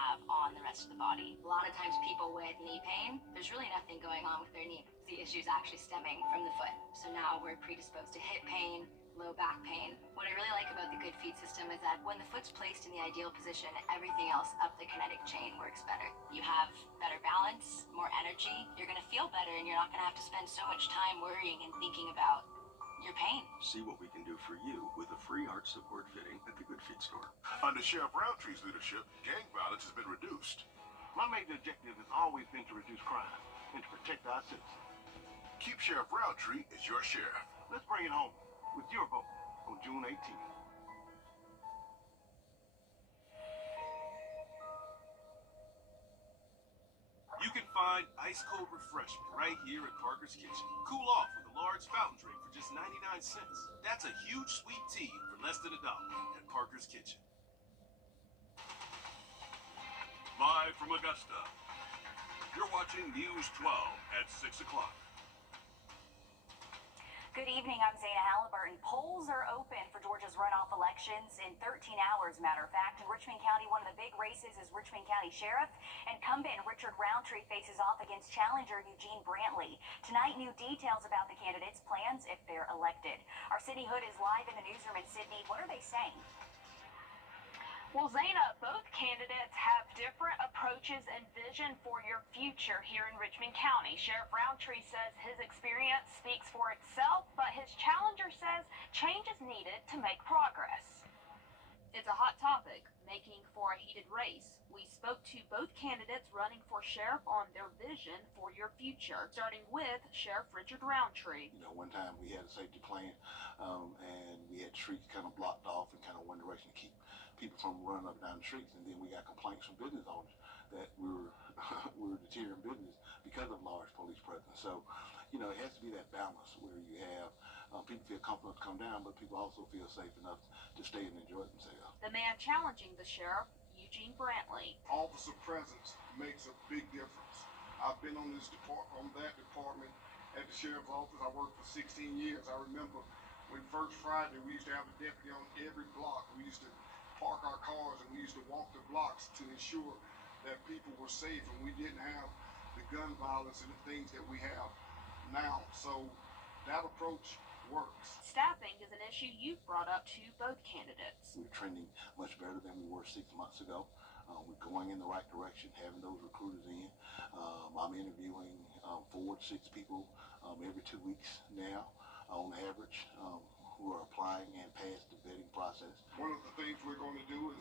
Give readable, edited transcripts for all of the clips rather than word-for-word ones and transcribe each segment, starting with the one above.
have on the rest of the body. A lot of times people with knee pain, there's really nothing going on with their knee. The issue is actually stemming from the foot. So now we're predisposed to hip pain, low back pain. What I really like about the Good Feet system is that when the foot's placed in the ideal position, everything else up the kinetic chain works better. You have better balance, more energy, you're gonna feel better, and you're not gonna have to spend so much time worrying and thinking about your pain. See what we can do for you with a free arch support fitting at the Good Feet store. Under Sheriff Roundtree's leadership, gang violence has been reduced. My major objective has always been to reduce crime and to protect our citizens. Keep Sheriff Roundtree as your sheriff. Let's bring it home with your vote on June 18th. You can find ice-cold refreshment right here at Parker's Kitchen. Cool off with a large fountain drink for just 99 cents. That's a huge sweet tea for less than $1 at Parker's Kitchen. Live from Augusta, you're watching News 12 at 6 o'clock. Good evening, I'm Zaina Halliburton. Polls are open for Georgia's runoff elections in 13 hours, matter of fact. In Richmond County, one of the big races is Richmond County Sheriff. Incumbent Richard Roundtree faces off against challenger Eugene Brantley. Tonight, new details about the candidates' plans if they're elected. Our Sydney Hood is live in the newsroom in Sydney. What are they saying? Well, Zaina, both candidates have different approaches and vision for your future here in Richmond County. Sheriff Roundtree says his experience speaks for itself, but his challenger says change is needed to make progress. It's a hot topic, making for a heated race. We spoke to both candidates running for sheriff on their vision for your future, starting with Sheriff Richard Roundtree. You know, one time we had a safety plan, and we had streets kind of blocked off in kind of one direction to keep people from running up and down the streets. And then we got complaints from business owners that we were deterring business because of large police presence. So, you know, it has to be that balance where you have people feel comfortable to come down, but people also feel safe enough to stay and enjoy themselves. The man challenging the sheriff, Eugene Brantley. Officer presence makes a big difference. I've been on that department at the sheriff's office. I worked for 16 years. I remember when first Friday we used to have a deputy on every block. We used to park our cars and we used to walk the blocks to ensure that people were safe and we didn't have the gun violence and the things that we have now. So that approach works. Staffing is an issue you've brought up to both candidates. We're trending much better than we were 6 months ago. We're going in the right direction, having those recruiters in. I'm interviewing 4 to 6 people every 2 weeks now on average, who are applying and pass the vetting process. One of the things we're going to do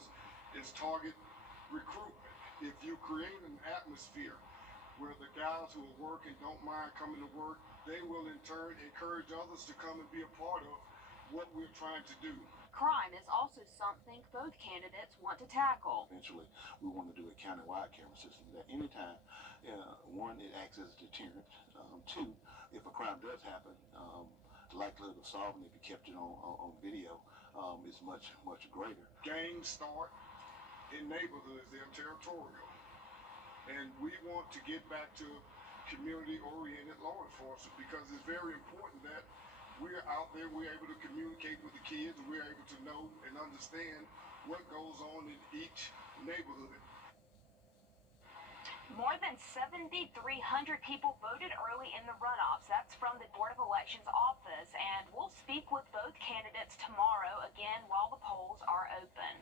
is target recruitment. If you create an atmosphere where the guys who are working don't mind coming to work, they will in turn encourage others to come and be a part of what we're trying to do. Crime is also something both candidates want to tackle. Eventually, we want to do a countywide camera system that anytime, one, it acts as a deterrent. 2, if a crime does happen, the likelihood of solving it if you kept it on video is much, much greater. Gangs start in neighborhoods, they're territorial. And we want to get back to community-oriented law enforcement because it's very important that we're out there, we're able to communicate with the kids, and we're able to know and understand what goes on in each neighborhood. More than 7,300 people voted early in the runoffs. That's from the Board of Elections office, and we'll speak with both candidates tomorrow, again, while the polls are open.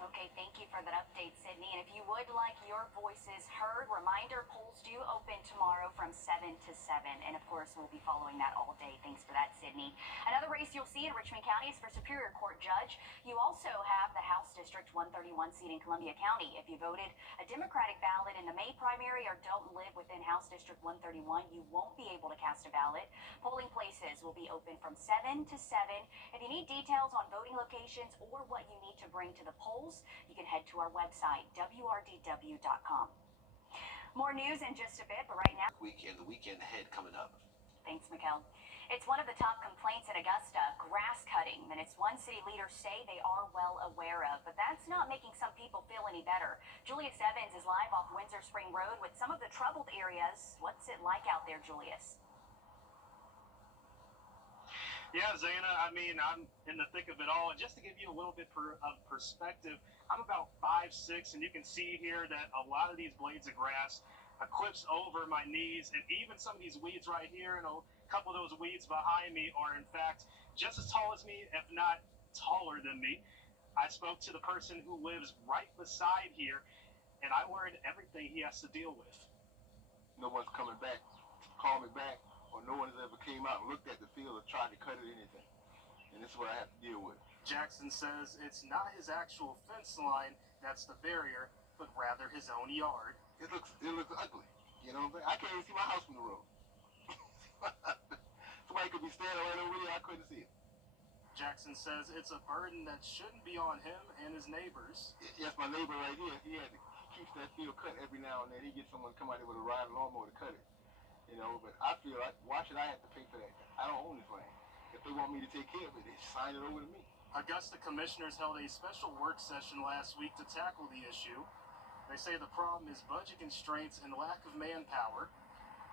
Okay, thank you for that update, Sydney. And if you would like your voices heard, reminder, polls do open tomorrow from 7 to 7. And of course, we'll be following that all day. Thanks for that, Sydney. Another race you'll see in Richmond County is for Superior Court Judge. You also have the House District 131 seat in Columbia County. If you voted a Democratic ballot in the May primary or don't live within House District 131, you won't be able to cast a ballot. Polling places will be open from 7 to 7. If you need details on voting locations or what you need to bring to the polls, you can head to our website, wrdw.com. More news in just a bit, but right now... The weekend ahead coming up. Thanks, Mikkel. It's one of the top complaints in Augusta, grass cutting, and it's one city leaders say they are well aware of, but that's not making some people feel any better. Julius Evans is live off Windsor Spring Road with some of the troubled areas. What's it like out there, Julius? Yeah, Zaina, I mean, I'm in the thick of it all. And just to give you a little bit of perspective, I'm about 5'6", and you can see here that a lot of these blades of grass clips over my knees, and even some of these weeds right here and a couple of those weeds behind me are in fact just as tall as me, if not taller than me. I spoke to the person who lives right beside here, and I learned everything he has to deal with. No one's coming back, call me back, or no one has ever came out and looked at the field or tried to cut it or anything. And this is what I have to deal with. Jackson says it's not his actual fence line that's the barrier, but rather his own yard. It looks ugly. You know what I'm saying? I can't even see my house from the road. Somebody could be standing right over here, I couldn't see it. Jackson says it's a burden that shouldn't be on him and his neighbors. Yes, my neighbor right here, he keeps that field cut every now and then. He gets someone to come out there with a riding lawnmower to cut it. You know, but I feel like, why should I have to pay for that? I don't own this land. If they want me to take care of it, they sign it over to me. Augusta commissioners held a special work session last week to tackle the issue. They say the problem is budget constraints and lack of manpower.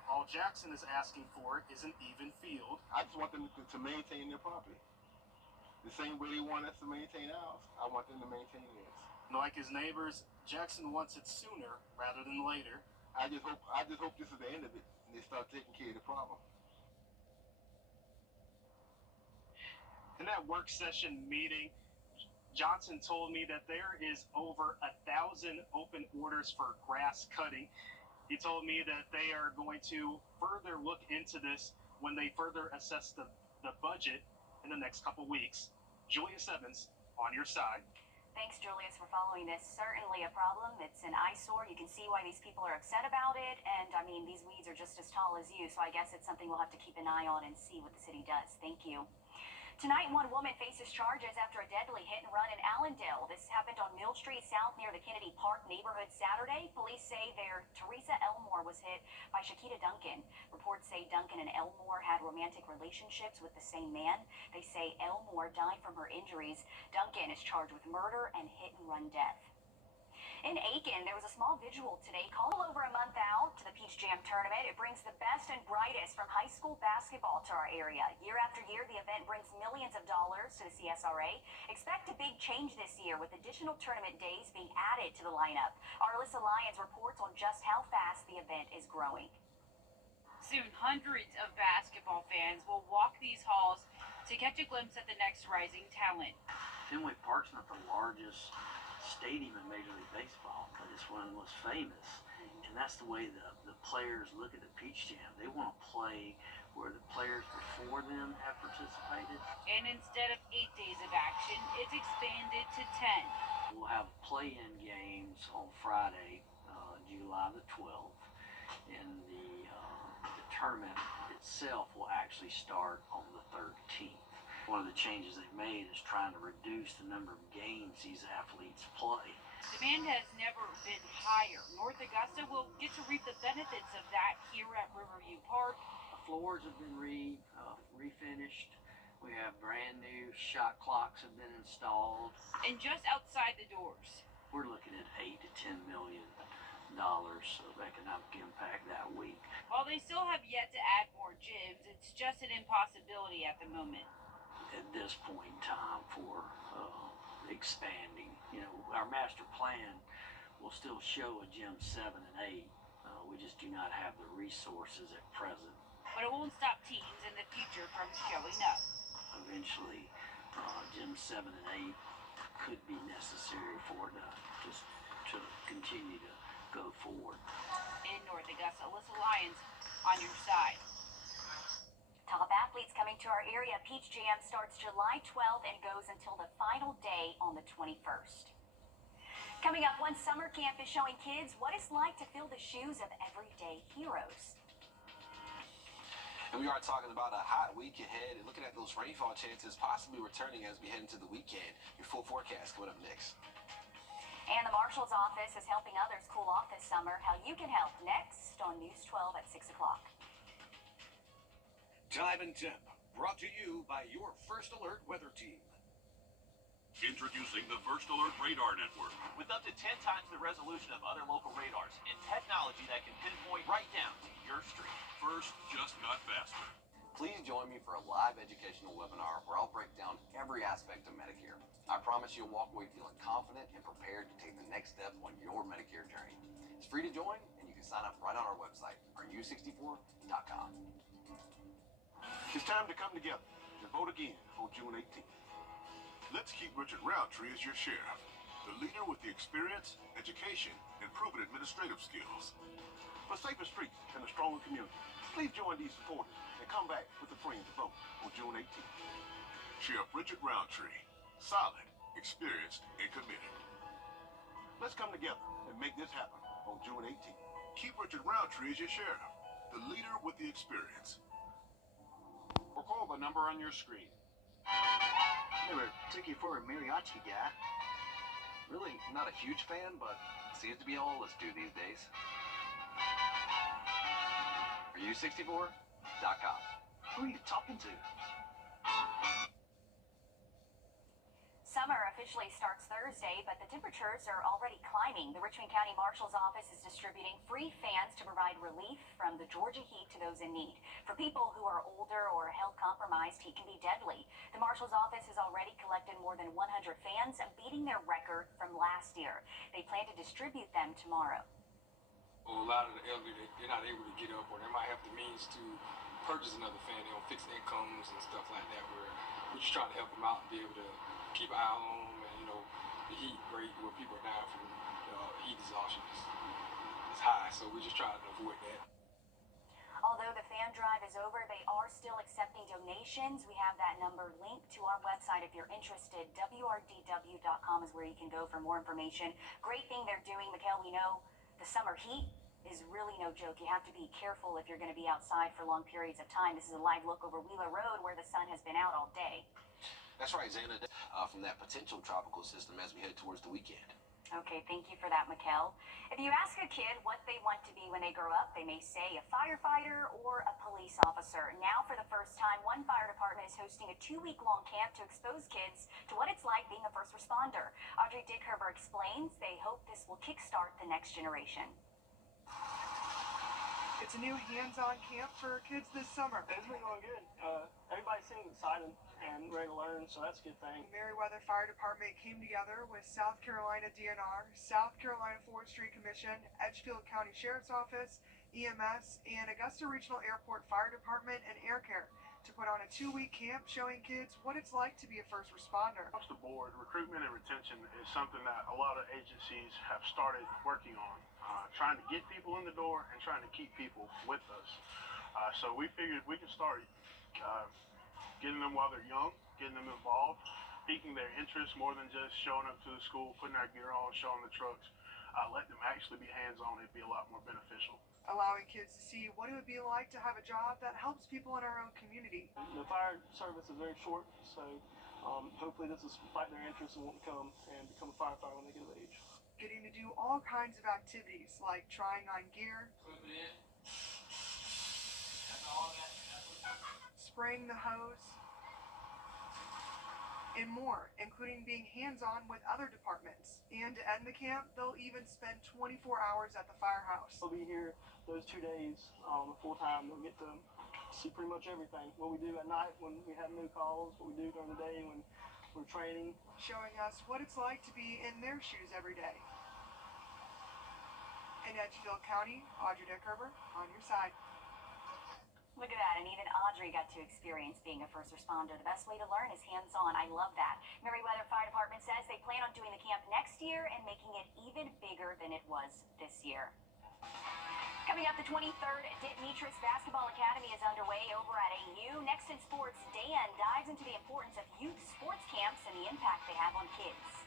All Jackson is asking for is an even field. I just want them to maintain their property. The same way they want us to maintain ours, I want them to maintain theirs. Like his neighbors, Jackson wants it sooner rather than later. I just hope this is the end of it and they start taking care of the problem. In that work session meeting, Johnson told me that there is over 1,000 open orders for grass cutting. He told me that they are going to further look into this when they further assess the budget in the next couple weeks. Julius Evans, on your side. Thanks, Julius, for following this. Certainly a problem. It's an eyesore. You can see why these people are upset about it. And, I mean, these weeds are just as tall as you, so I guess it's something we'll have to keep an eye on and see what the city does. Thank you. Tonight, one woman faces charges after a deadly hit and run in Allendale. This happened on Mill Street South near the Kennedy Park neighborhood Saturday. Police say Teresa Elmore was hit by Shakita Duncan. Reports say Duncan and Elmore had romantic relationships with the same man. They say Elmore died from her injuries. Duncan is charged with murder and hit and run death. In Aiken, there was a small visual today called over a month out to the Peach Jam tournament. It brings the best and brightest from high school basketball to our area. Year after year, the event brings millions of dollars to the CSRA. Expect a big change this year with additional tournament days being added to the lineup. Our Alyssa Lyons reports on just how fast the event is growing. Soon, hundreds of basketball fans will walk these halls to catch a glimpse at the next rising talent. Fenway Park's not the largest stadium in Major League Baseball, but it's one of the most famous. And that's the way the players look at the Peach Jam. They want to play where the players before them have participated. And instead of 8 days of action, it's expanded to 10. We'll have play-in games on Friday, July the 12th, and the tournament itself will actually start on the 13th. One of the changes they've made is trying to reduce the number of games these athletes play. Demand has never been higher. North Augusta will get to reap the benefits of that here at Riverview Park. The floors have been refinished. We have brand new shot clocks have been installed. And just outside the doors, we're looking at $8 to $10 million of economic impact that week. While they still have yet to add more gyms, it's just an impossibility at the moment. At this point in time for expanding. You know, our master plan will still show a gym 7 and 8. We just do not have the resources at present. But it won't stop teams in the future from showing up. Eventually, gym 7 and 8 could be necessary for to continue to go forward. In North Augusta, Alyssa Lyons, on your side. Top athletes coming to our area. Peach Jam starts July 12th and goes until the final day on the 21st. Coming up, one summer camp is showing kids what it's like to fill the shoes of everyday heroes. And we are talking about a hot week ahead and looking at those rainfall chances possibly returning as we head into the weekend. Your full forecast coming up next. And the Marshal's office is helping others cool off this summer. How you can help next on News 12 at 6 o'clock. Time and Temp, brought to you by your First Alert weather team. Introducing the First Alert Radar Network. With up to 10 times the resolution of other local radars and technology that can pinpoint right down to your street. First just got faster. Please join me for a live educational webinar where I'll break down every aspect of Medicare. I promise you'll walk away feeling confident and prepared to take the next step on your Medicare journey. It's free to join, and you can sign up right on our website, rdu64.com. It's time to come together and vote again on June 18th. Let's keep Richard Roundtree as your sheriff, the leader with the experience, education, and proven administrative skills. For safer streets and a stronger community, please join these supporters and come back with a friend to vote on June 18th. Sheriff Richard Roundtree, solid, experienced, and committed. Let's come together and make this happen on June 18th. Keep Richard Roundtree as your sheriff, the leader with the experience. Or call the number on your screen. Never took you for a mariachi guy. Really not a huge fan, but seems to be all of us do these days. Rdu64.com. Who are you talking to? Summer officially starts Thursday, but the temperatures are already climbing. The Richmond County Marshal's Office is distributing free fans to provide relief from the Georgia heat to those in need. For people who are older or health compromised, heat can be deadly. The Marshal's Office has already collected more than 100 fans, beating their record from last year. They plan to distribute them tomorrow. A lot of the elderly, they're not able to get up, or they might have the means to purchase another fan. They don't fix incomes and stuff like that, where we're just trying to help them out and be able to keep an eye on them, and the heat rate where people are dying from heat exhaustion is high, so we're just trying to avoid that. Although the fan drive is over, they are still accepting donations. We have that number linked to our website if you're interested. Wrdw.com is where you can go for more information. Great thing they're doing, Mikhail. We know the summer heat is really no joke. You have to be careful if you're going to be outside for long periods of time. This is a live look over Wheeler Road where the sun has been out all day. That's right, Xana, from that potential tropical system as we head towards the weekend. Okay, thank you for that, Mikkel. If you ask a kid what they want to be when they grow up, they may say a firefighter or a police officer. Now, for the first time, one fire department is hosting a 2-week-long camp to expose kids to what it's like being a first responder. Audrey Dickherber explains they hope this will kickstart the next generation. It's a new hands-on camp for kids this summer. It's been going good. Everybody seems excited and ready to learn, so that's a good thing. Meriwether Fire Department came together with South Carolina DNR, South Carolina Forestry Commission, Edgefield County Sheriff's Office, EMS, and Augusta Regional Airport Fire Department and Air Care to put on a 2-week camp showing kids what it's like to be a first responder. Across the board, recruitment and retention is something that a lot of agencies have started working on, trying to get people in the door and trying to keep people with us. So we figured we could start getting them while they're young, getting them involved, piquing their interest more than just showing up to the school, putting our gear on, showing the trucks. Let them actually be hands-on. It'd be a lot more beneficial. Allowing kids to see what it would be like to have a job that helps people in our own community. The fire service is very short, so hopefully this will spike their interest and want to come and become a firefighter when they get of age. Getting to do all kinds of activities like trying on gear, spraying the hose, and more, including being hands-on with other departments. And to end the camp, they'll even spend 24 hours at the firehouse. They'll be here those 2 days full time. They'll get to see pretty much everything. What we do at night when we have new calls, what we do during the day when we're training. Showing us what it's like to be in their shoes every day. In Edgefield County, Audrey Dickherber, on your side. Look at that, and even Audrey got to experience being a first responder. The best way to learn is hands-on. I love that. Meriwether Fire Department says they plan on doing the camp next year and making it even bigger than it was this year. Coming up, the 23rd Demetrius Basketball Academy is underway over at AU. Next in sports, Dan dives into the importance of youth sports camps and the impact they have on kids.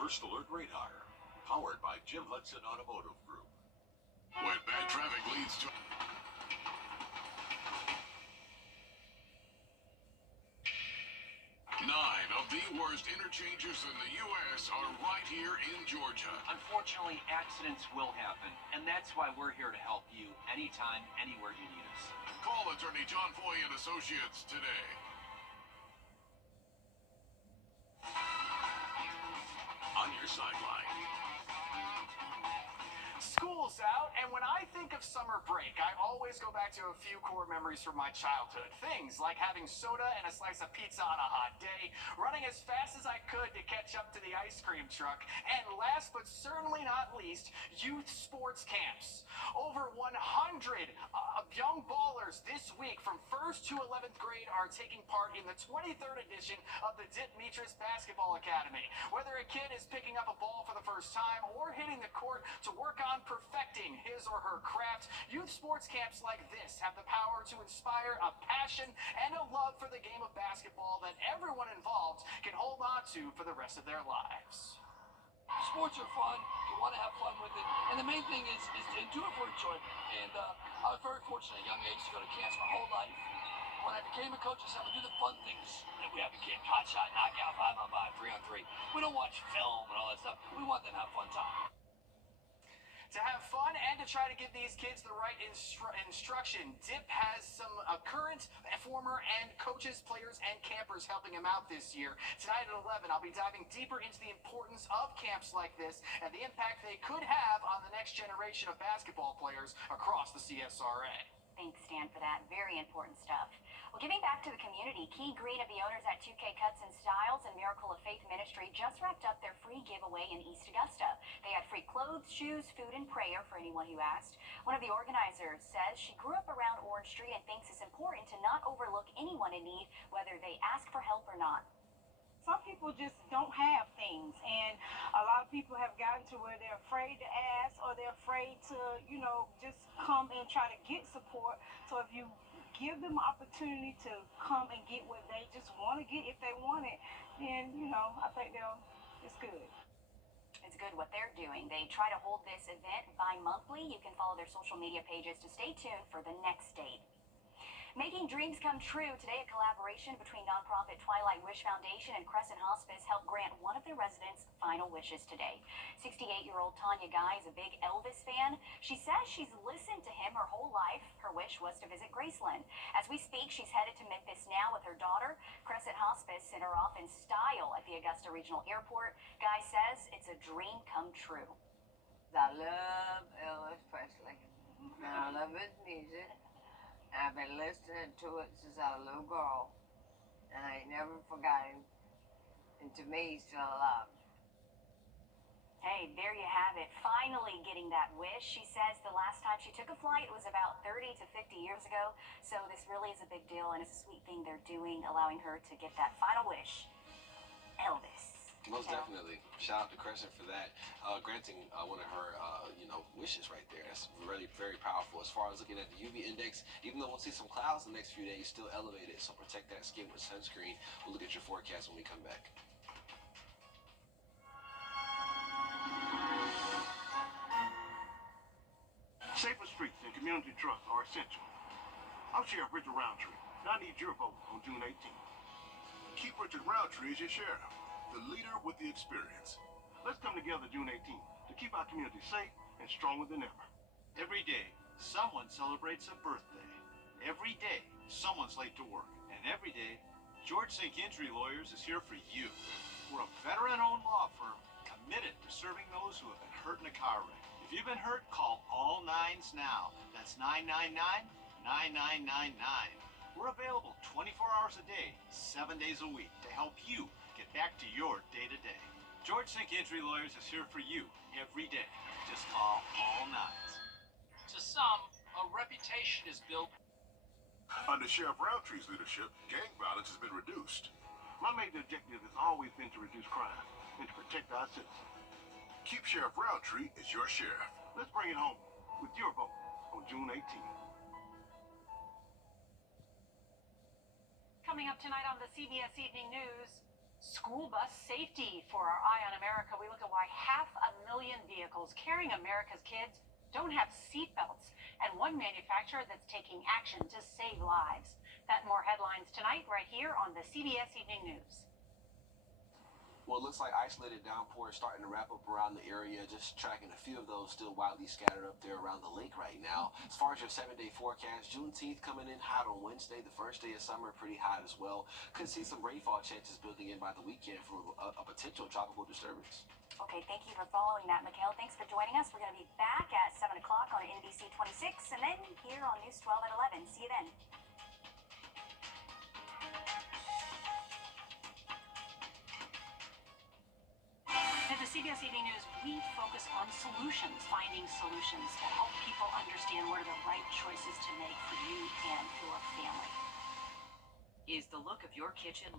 First Alert Radar, powered by Jim Hudson Automotive Group. When bad traffic leads to... 9 of the worst interchanges in the U.S. are right here in Georgia. Unfortunately, accidents will happen, and that's why we're here to help you anytime, anywhere you need us. Call attorney John Foy and Associates today. On your sideline. School's out, and when I think of summer break, I always go back to a few core memories from my childhood. Things like having soda and a slice of pizza on a hot day, running as fast as I could to catch up to the ice cream truck, and last but certainly not least, youth sports camps. Over 100 young ballers this week from 1st to 11th grade are taking part in the 23rd edition of the Dip Mitras Basketball Academy. Whether a kid is picking up a ball for the first time or hitting the court to work on perfecting his or her craft, youth sports camps like this have the power to inspire a passion and a love for the game of basketball that everyone involved can hold on to for the rest of their lives. Sports are fun. You want to have fun with it. And the main thing is to do it for enjoyment. And I was very fortunate at a young age to go to camps my whole life. When I became a coach, I said, we do the fun things that we have at camp. Hot shot, knockout, 5-on-5, 3-on-3. We don't watch film and all that stuff. We want them to have a fun time. To have fun and to try to give these kids the right instruction, DIP has some current, former, and coaches, players, and campers helping him out this year. Tonight at 11, I'll be diving deeper into the importance of camps like this and the impact they could have on the next generation of basketball players across the CSRA. Thanks, Stan, for that. Very important stuff. Well, giving back to the community, Key Green of the owners at 2K Cuts and Styles and Miracle of Faith Ministry just wrapped up their free giveaway in East Augusta. They had free clothes, shoes, food, and prayer for anyone who asked. One of the organizers says she grew up around Orange Tree and thinks it's important to not overlook anyone in need, whether they ask for help or not. Some people just don't have things, and a lot of people have gotten to where they're afraid to ask, or they're afraid to, just come and try to get support. So if you give them an opportunity to come and get what they just want to get, if they want it, then, I think it's good. It's good what they're doing. They try to hold this event bi-monthly. You can follow their social media pages to stay tuned for the next date. Making dreams come true. Today, a collaboration between nonprofit Twilight Wish Foundation and Crescent Hospice helped grant one of their residents' final wishes today. 68-year-old Tanya Guy is a big Elvis fan. She says she's listened to him her whole life. Her wish was to visit Graceland. As we speak, she's headed to Memphis now with her daughter. Crescent Hospice sent her off in style at the Augusta Regional Airport. Guy says it's a dream come true. I love Elvis Presley, and I love his music. I've been listening to it since I was a little girl, and I ain't never forgot him. And to me, he's still alive. Hey, there you have it. Finally getting that wish. She says the last time she took a flight was about 30 to 50 years ago. So this really is a big deal, and it's a sweet thing they're doing, allowing her to get that final wish. Elvis. Most definitely. Shout out to Crescent for that. Granting one of her, wishes right there. That's really very powerful. As far as looking at the UV index, even though we'll see some clouds the next few days, still elevated. So protect that skin with sunscreen. We'll look at your forecast when we come back. Safer streets and community trust are essential. I'm Sheriff Richard Roundtree, and I need your vote on June 18th. Keep Richard Roundtree as your sheriff, the leader with the experience. Let's come together June 18th to keep our community safe and stronger than ever. Every day, someone celebrates a birthday. Every day, someone's late to work. And every day, George Sink Injury Lawyers is here for you. We're a veteran-owned law firm committed to serving those who have been hurt in a car wreck. If you've been hurt, call all nines now. That's 999-9999. We're available 24 hours a day, 7 days a week to help you get back to your day-to-day. George Sink Injury Lawyers is here for you every day. Just call all nines. To some, a reputation is built. Under Sheriff Roundtree's leadership, gang violence has been reduced. My major objective has always been to reduce crime and to protect our citizens. Keep Sheriff Roundtree as your sheriff. Let's bring it home with your vote on June 18th. Coming up tonight on the CBS Evening News, school bus safety. For our Eye on America, we look at why 500,000 vehicles carrying America's kids don't have seatbelts, and one manufacturer that's taking action to save lives. That and more headlines tonight right here on the CBS Evening News. Well, it looks like isolated downpours starting to wrap up around the area. Just tracking a few of those still widely scattered up there around the lake right now. As far as your 7-day forecast, Juneteenth coming in hot on Wednesday. The first day of summer pretty hot as well. Could see some rainfall chances building in by the weekend for a potential tropical disturbance. Okay, thank you for following that, Mikhail. Thanks for joining us. We're going to be back at 7 o'clock on NBC 26 and then here on News 12 at 11. See you then. At the CBS Evening News, we focus on solutions, finding solutions to help people understand what are the right choices to make for you and your family. Is the look of your kitchen